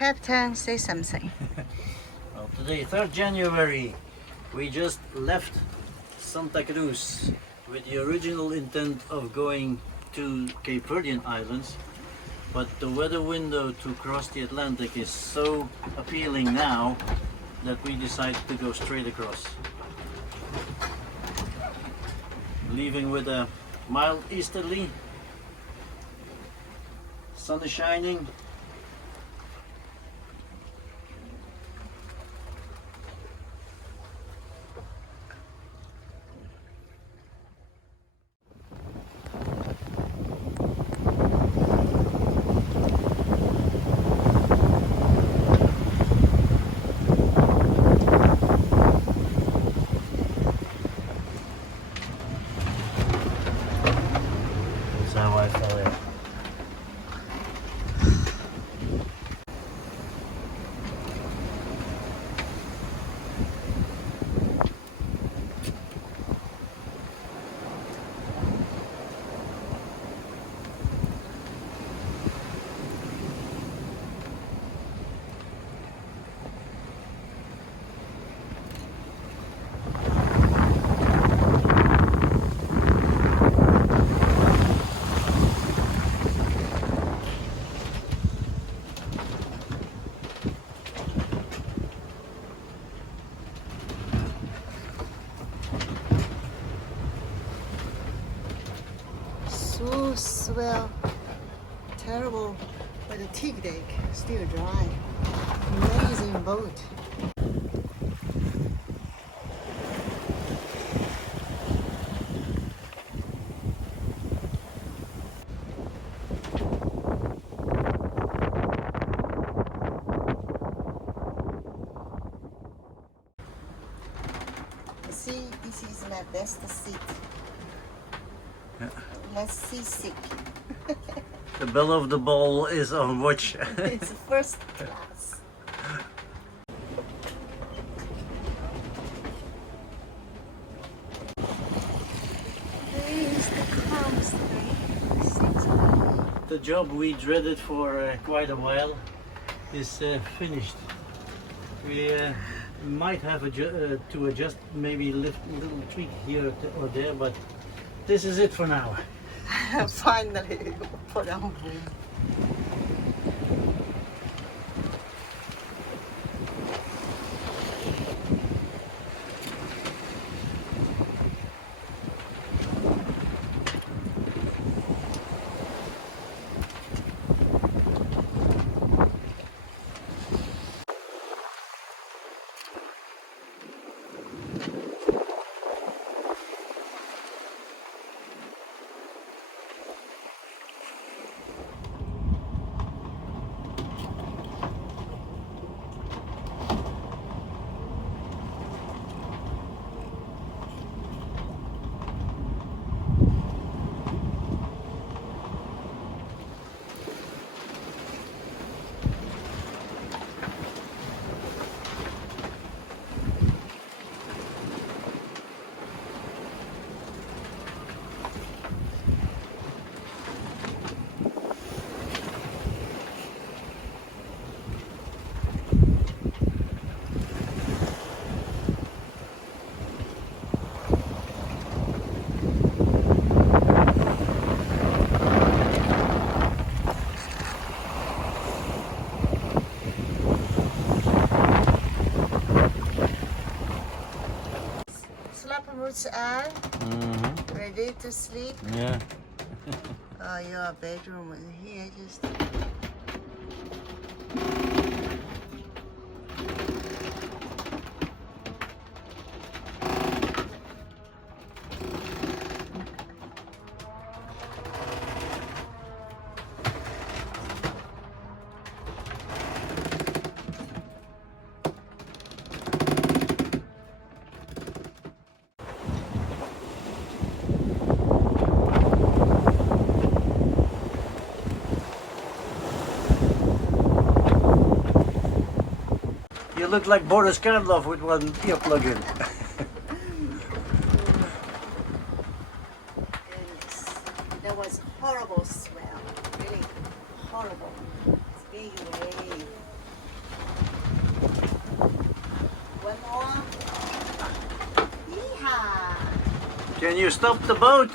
Captain, say something. Well, today, 3rd January, we just left Santa Cruz with the original intent of going to Cape Verdian Islands, but the weather window to cross the Atlantic is so appealing now that we decided to go straight across. Leaving with a mild easterly, sun is shining. How I fell in. So swell, terrible, but the teak deck still dry. Amazing boat. See, this is my best seat. Yeah. Let's see sick. The bell of the ball is on watch. It's first class. There's the clouds today. The job we dreaded for quite a while is finished. We might have to adjust, maybe lift a little tweak here or there, but this is it for now. Finally, put on. Roots on, ready to sleep. Yeah. Oh, your bedroom is here just. You look like Boris Karloff with one earplug in. There was a horrible swell, really horrible. It's big wave. One more. Yeehaw! Can you stop the boat?